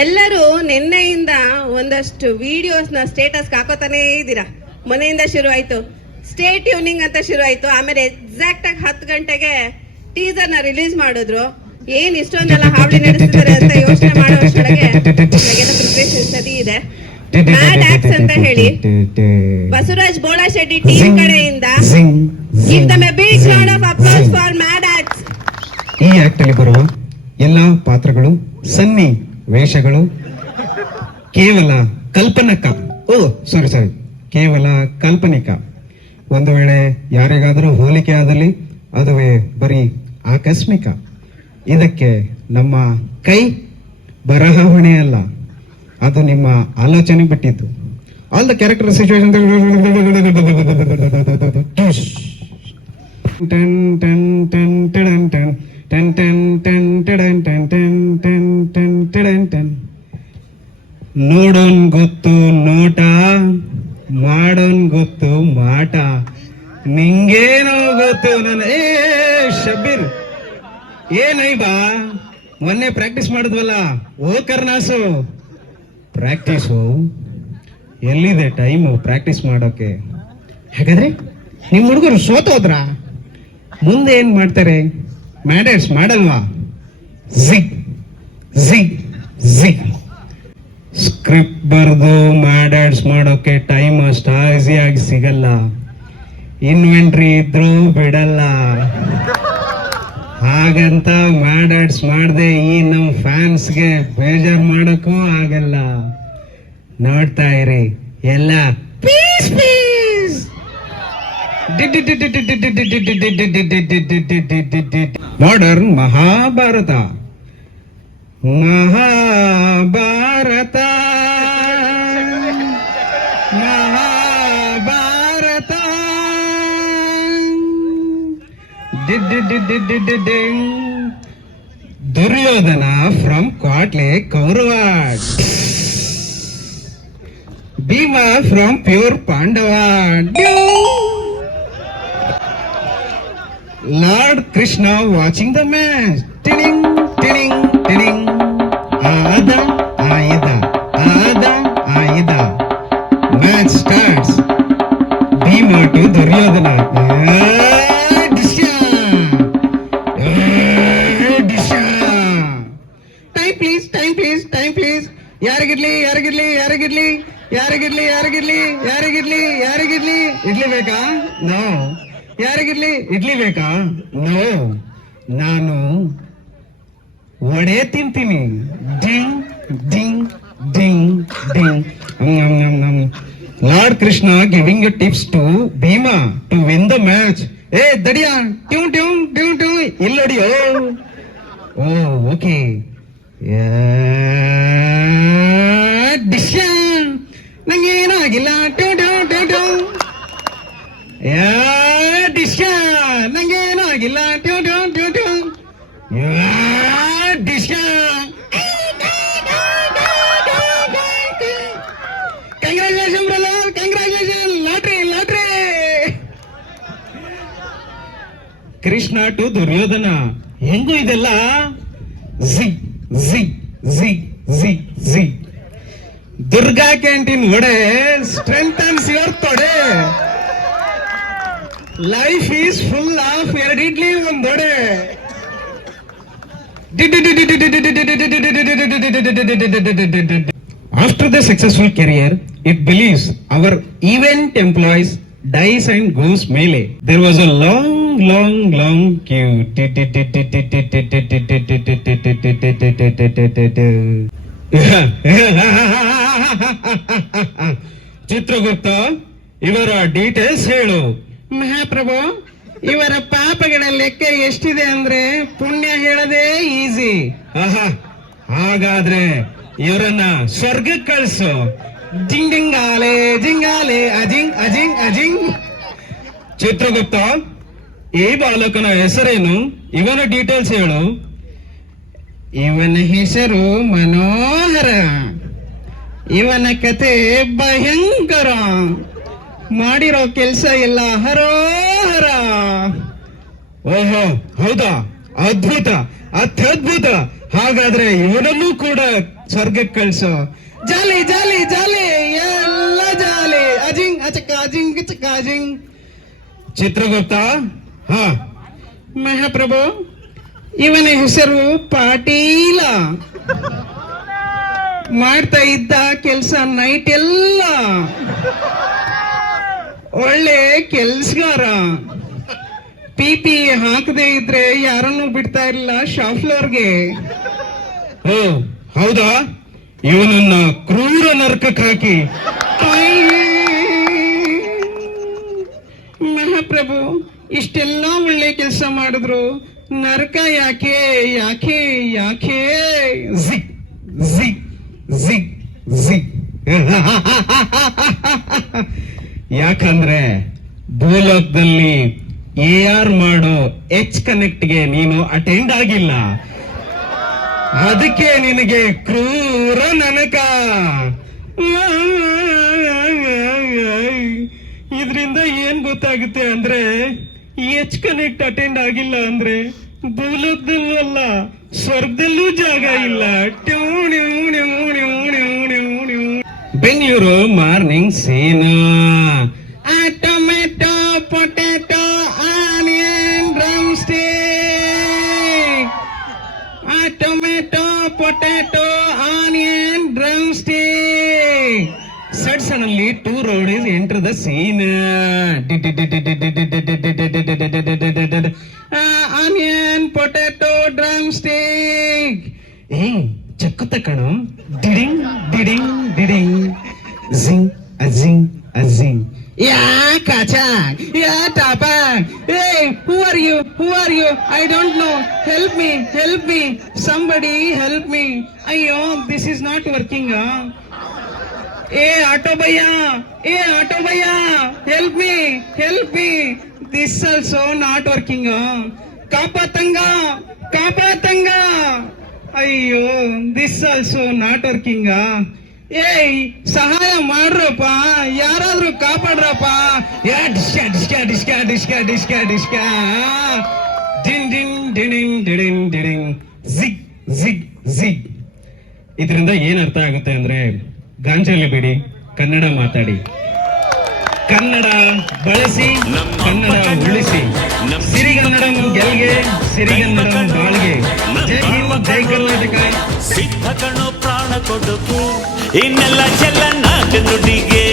ಎಲ್ಲರೂ ನಿನ್ನೆಯಿಂದ ಒಂದಷ್ಟು ವಿಡಿಯೋಸ್ನ ಸ್ಟೇಟಸ್ ಹಾಕೋತಾನೇ ಇದ್ದೀರಾ. ಮನೆಯಿಂದ ಶುರು ಆಯ್ತು, ಸ್ಟೇ ಟ್ಯೂನಿಂಗ್ ಅಂತ ಶುರು ಆಯ್ತು. ಆಮೇಲೆ ಎಕ್ಸಾಕ್ಟ್ ಆಗಿ 10 ಗಂಟೆಗೆ ಟೀಸರ್ ನ ರಿಲೀಸ್ ಮಾಡಿದ್ರು. ಏನ್ ಇಷ್ಟೊಂದೆಲ್ಲ ಹಾವಳಿ ನಡೆಸ್ತಾರೆ ಅಂತ ಯೋಚನೆ ಮಾಡುವಷ್ಟೊಳಗೆ ಪ್ರಿಪರೇಷನ್ ಸರಿ ಇದೆ. ಮ್ಯಾಡ್ ಆಕ್ಟ್ಸ್ ಅಂತ ಹೇಳಿ ಬಸವರಾಜ್ ಬೋಳಾ ಶೆಟ್ಟಿ ಟೀಮ್ ಕಡೆಯಿಂದ give them a big round of applause for mad acts. ಈ ಆಕ್ಟ್ ಅಲ್ಲಿ ಬರುವ ಎಲ್ಲಾ ಪಾತ್ರಗಳು ಸನ್ನಿ ವೇಷಗಳು ಕೇವಲ ಕೇವಲ ಕಾಲ್ಪನಿಕ. ಒಂದು ವೇಳೆ ಯಾರಿಗಾದರೂ ಹೋಲಿಕೆ ಆದಲ್ಲಿ ಅದುವೇ ಬರೀ ಆಕಸ್ಮಿಕ. ಇದಕ್ಕೆ ನಮ್ಮ ಕೈ ಬರಹ ಹೊಣೆ ಅಲ್ಲ, ಅದು ನಿಮ್ಮ ಆಲೋಚನೆ ಬಿಟ್ಟಿದ್ದು. ಆಲ್ ದ ಕ್ಯಾರೆಕ್ಟರ್ ಸಿಚುವೇಶನ್ ನೋಡೋನ್ ಗೊತ್ತು ನೋಟ, ಮಾಡೋನ್ ಗೊತ್ತು ಮಾಟ, ನಿಂಗೇನೋ ಗೊತ್ತು ಏ ಶಬೀರ್ ಏನೈ ಬಾ, ಮೊನ್ನೆ ಪ್ರಾಕ್ಟೀಸ್ ಮಾಡಿದ್ವಲ್ಲ ಓ ಕರ್ನಾಸು. ಪ್ರಾಕ್ಟೀಸು ಎಲ್ಲಿದೆ ಟೈಮು ಪ್ರಾಕ್ಟೀಸ್ ಮಾಡೋಕೆ? ಹಾಗಾದ್ರೆ ನಿಮ್ ಹುಡುಗರು ಸೋತೋದ್ರ ಮುಂದೆ ಏನ್ ಮಾಡ್ತಾರೆ? ಮ್ಯಾಡರ್ಸ್ ಮಾಡಲ್ವಾ? ಸ್ಕ್ರಿಪ್ಟ್ ಬರ್ದು ಮ್ಯಾಡರ್ಸ್ ಮಾಡೋಕೆ ಟೈಮ್ ಅಷ್ಟ ಈಸಿಯಾಗಿ ಸಿಗಲ್ಲ. ಇನ್ವೆಂಟ್ರಿ ಇದ್ರು ಬಿಡಲ್ಲ. ಹಾಗಂತ ಮ್ಯಾಡರ್ಸ್ ಮಾಡದೆ ಈ ನಮ್ ಫ್ಯಾನ್ಸ್ಗೆ ಬೇಜಾರ್ ಮಾಡೋಕ್ಕೂ ಆಗಲ್ಲ. ನೋಡ್ತಾ ಇರಿ ಎಲ್ಲ piece piece. Modern Mahabharata Mahabharata Mahabharata. Duryodhana from ಕ್ವಾಟ್ಲೆ ಕೌರವಾಡ್, ಭೀಮಾ ಫ್ರಮ್ ಪ್ಯೂರ್ ಪಾಂಡವಾಡ್, Lord Krishna watching the match. Tining, tining, tining. Ada, Aida, Ada, Aida. Match starts. Bhima to Duryodhana. Disha. Disha. Time please, time please, time please. ಯಾರಿಗಿರ್ಲಿ ಯಾರಿಗಿರ್ಲಿ ಯಾರಿಗಿರ್ಲಿ ಯಾರಿಗಿರ್ಲಿ ಯಾರಿಗಿರ್ಲಿ ಯಾರಿಗಿರ್ಲಿ ಯಾರಿಗಿರ್ಲಿ ಇಡ್ಲಿ ಬೇಕಾ? ನೋ. ಯಾರಿಗಿರ್ಲಿ ಇಡ್ಲಿ ಬೇಕಾ? ನೋ. ನಾನು ವಡೆ ತಿಂತೀನಿ. Ding ding ding ding. Lord Krishna giving you tips to Bhima to win the match. ಏ ದಡಿಯಾ ಟ್ಯೂನ್ ಟ್ಯೂನ್ ಟ್ಯೂನ್ ಟ್ಯೂನ್ ಇಲ್ಲಡಿಯೋ. Oh okay. ಡಿಶ್ಯಾ ನಂಗೇನೂ ಆಗಿಲ್ಲ. ಟ್ಯೂನ್ ಟ್ಯೂನ್ ಟ್ಯೂನ್ ಟ್ಯೂನ್. ಡಿಶ್ಯಾ ನಂಗೇನೂ ಆಗಿಲ್ಲ. ಟ್ಯೂ ಟ್ಯೂ ಟ್ಯೂ ಟ್ಯೂ. ಡಿಶ್ಯಾ congratulation brother, congratulation. Lottery lottery. Krishna to Duryodhana. ಹೆಂಗು ಇದೆಲ್ಲ Zee Zee Zee Zee Zee. Durga canteen vada strengthens your ತೊಡೆ. Life is full of ಎರಡು ಇಡ್ಲಿ ಒಂದು vada. After the successful career, it believes our event employees dies and goes melee. There was a long, long, long queue. Chitragupta, ಇವರ details ಹೇಳು. ಮಹಾಪ್ರಭು, ಇವರ ಪಾಪಗಳ ಲೆಕ್ಕ ಎಷ್ಟಿದೆ ಅಂದ್ರೆ ಪುಣ್ಯ ಹೇಳದೆ ಈಸಿ. ಹಾಗಾದ್ರೆ ಇವರನ್ನ ಸ್ವರ್ಗಕ್ಕೆ ಕಳಿಸು. ಜಿಂಗಾಲೆ ಜಿಂಗಾಲೆ ಅಜಿಂಗ್ ಅಜಿಂಗ್ ಅಜಿಂಗ್. ಚಿತ್ರಗುಪ್ತ, ಈ ಬಾಲಕನ ಹೆಸರೇನು? ಇವನ ಡೀಟೇಲ್ಸ್ ಹೇಳು. ಇವನ ಹೆಸರು ಮನೋಹರ. ಇವನ ಕತೆ ಭಯಂಕರ. ಮಾಡಿರೋ ಕೆಲಸ ಎಲ್ಲ ಹರೋಹರ. ಓಹೋ, ಹೌದಾ? ಅದ್ಭುತ, ಅತ್ಯದ್ಭುತ. ಹಾಗಾದ್ರೆ ಇವನಲ್ಲೂ ಕೂಡ ಸ್ವರ್ಗಕ್ಕೆ ಕಳ್ಸು. ಜಾಲಿ ಜಾಲಿ ಜಾಲಿ ಎಲ್ಲ ಜಾಲಿ, ಅಜಿಂಗ್ ಅಚಕ ಅಜಿಂಗ್ ಚಕ ಅಜಿಂಗ್. ಚಿತ್ರಗುಪ್ತ, ಹಾ ಮಹಾಪ್ರಭು, ಇವನ ಹೆಸರು ಪಾಟೀಲ. ಮಾಡ್ತಾ ಇದ್ದ ಕೆಲ್ಸ ನೈಟ್ ಎಲ್ಲ, ಒಳ್ಳೆ ಕೆಲ್ಸಗಾರ. ಪಿಪಿ ಹಾಕದೆ ಇದ್ರೆ ಯಾರನ್ನು ಬಿಡ್ತಾ ಇಲ್ಲ ಶಾಪ್ ಫ್ಲೋರ್ಗೆ. ಓ ಹೌದಾ, ಇವನನ್ನ ಕ್ರೂರ ನರಕಕ್ಕೆ ಹಾಕಿ. ಮಹಾಪ್ರಭು, ಇಷ್ಟೆಲ್ಲ ಒಳ್ಳೆ ಕೆಲಸ ಮಾಡಿದ್ರು ನರಕ ಯಾಕೆ ಯಾಕೆ ಯಾಕೆ? ಜಿಗ್ ಜಿಗ್ ಜಿಗ್ ಜಿಗ್. ಯಾಕಂದ್ರೆ ಭೂಲೋಕದಲ್ಲಿ AR ಮಾಡೋ H ಕನೆಕ್ಟ್ಗೆ ನೀನು ಅಟೆಂಡ್ ಆಗಿಲ್ಲ, ಅದಕ್ಕೆ ನಿನಗೆ ಕ್ರೂರ ನನಕ. ಇದರಿಂದ ಏನ್ ಗೊತ್ತಾಗುತ್ತೆ ಅಂದ್ರೆ, H ಕನೆಕ್ಟ್ ಅಟೆಂಡ್ ಆಗಿಲ್ಲ ಅಂದ್ರೆ ಭೂಲೋಕದಲ್ಲೂ ಅಲ್ಲ ಸ್ವರ್ಗದಲ್ಲೂ ಜಾಗ ಇಲ್ಲ. Bengaluru morning scene. Tomato potato onion drumstick. Tomato potato onion drumstick. Suddenly two roadies enter the scene. Onion, potato, drumstick. Hey, ಚಕ್ಕುತ್ತ ಕಣೋ. ಡಿಡಿಂಗ್ ಡಿಡಿಂಗ್ ಡಿಡಿಂಗ್. ಜಿಂಗ್ ಅಜಿಂಗ್ ಅಜಿಂಗ್. ಯಾ ಕಾಚಾ, ಯಾ ಟಾಪಾ. Hey, who are you? Who are you? I don't know. Help me, help me. Somebody help me. Ayyo, this is not working. Hey, auto bhaiya, hey, auto bhaiya, help me, help me. This also not working. Kapatanga, kapatanga. Ayyo, this also not working. Hey, ಸಹಾಯ ಮಾಡ್ರಪ್ಪ, ಯಾರಾದ್ರೂ ಕಾಪಾಡ್ರಪ್ಪ. ಯಾ ಡಿಸ್ಕಾ ಡಿಸ್ಕಾ ಡಿಸ್ಕಾ ಡಿಸ್ಕಾ ಡಿಸ್ಕಾ ಡಿಸ್ಕಾ. ಡಿನ್ ಡಿನ್ ಡಿಡಿಂಗ್ ಡಿಡಿಂಗ್ ಡಿಡಿಂಗ್. ಜಿಗ್ ಜಿಗ್ ಜಿಗ್. ಇದರಿಂದ ಏನ್ ಅರ್ಥ ಆಗುತ್ತೆ ಅಂದ್ರೆ, ಗಾಂಜಾಲಿ ಬಿಡಿ, ಕನ್ನಡ ಮಾತಾಡಿ, ಕನ್ನಡ ಬಳಸಿ, ಕನ್ನಡ ಉಳಿಸಿ. ಸಿರಿಗನ್ನಡಂ ಗೆಲ್ಗೆ, ಸಿರಿಗನ್ನಡಂ ಬಾಳ್ಗೆ. ಜೈ ಹಿಂದ್, ಜೈ ಕರ್ನಾಟಕ. ಸಿದ್ಧ ಕಣೋ ಪ್ರಾಣ ಕೊಡುಕು, ಇನ್ನೆಲ್ಲ ಚೆಲ್ಲ ನಾಟ ನುಡಿಗೆ.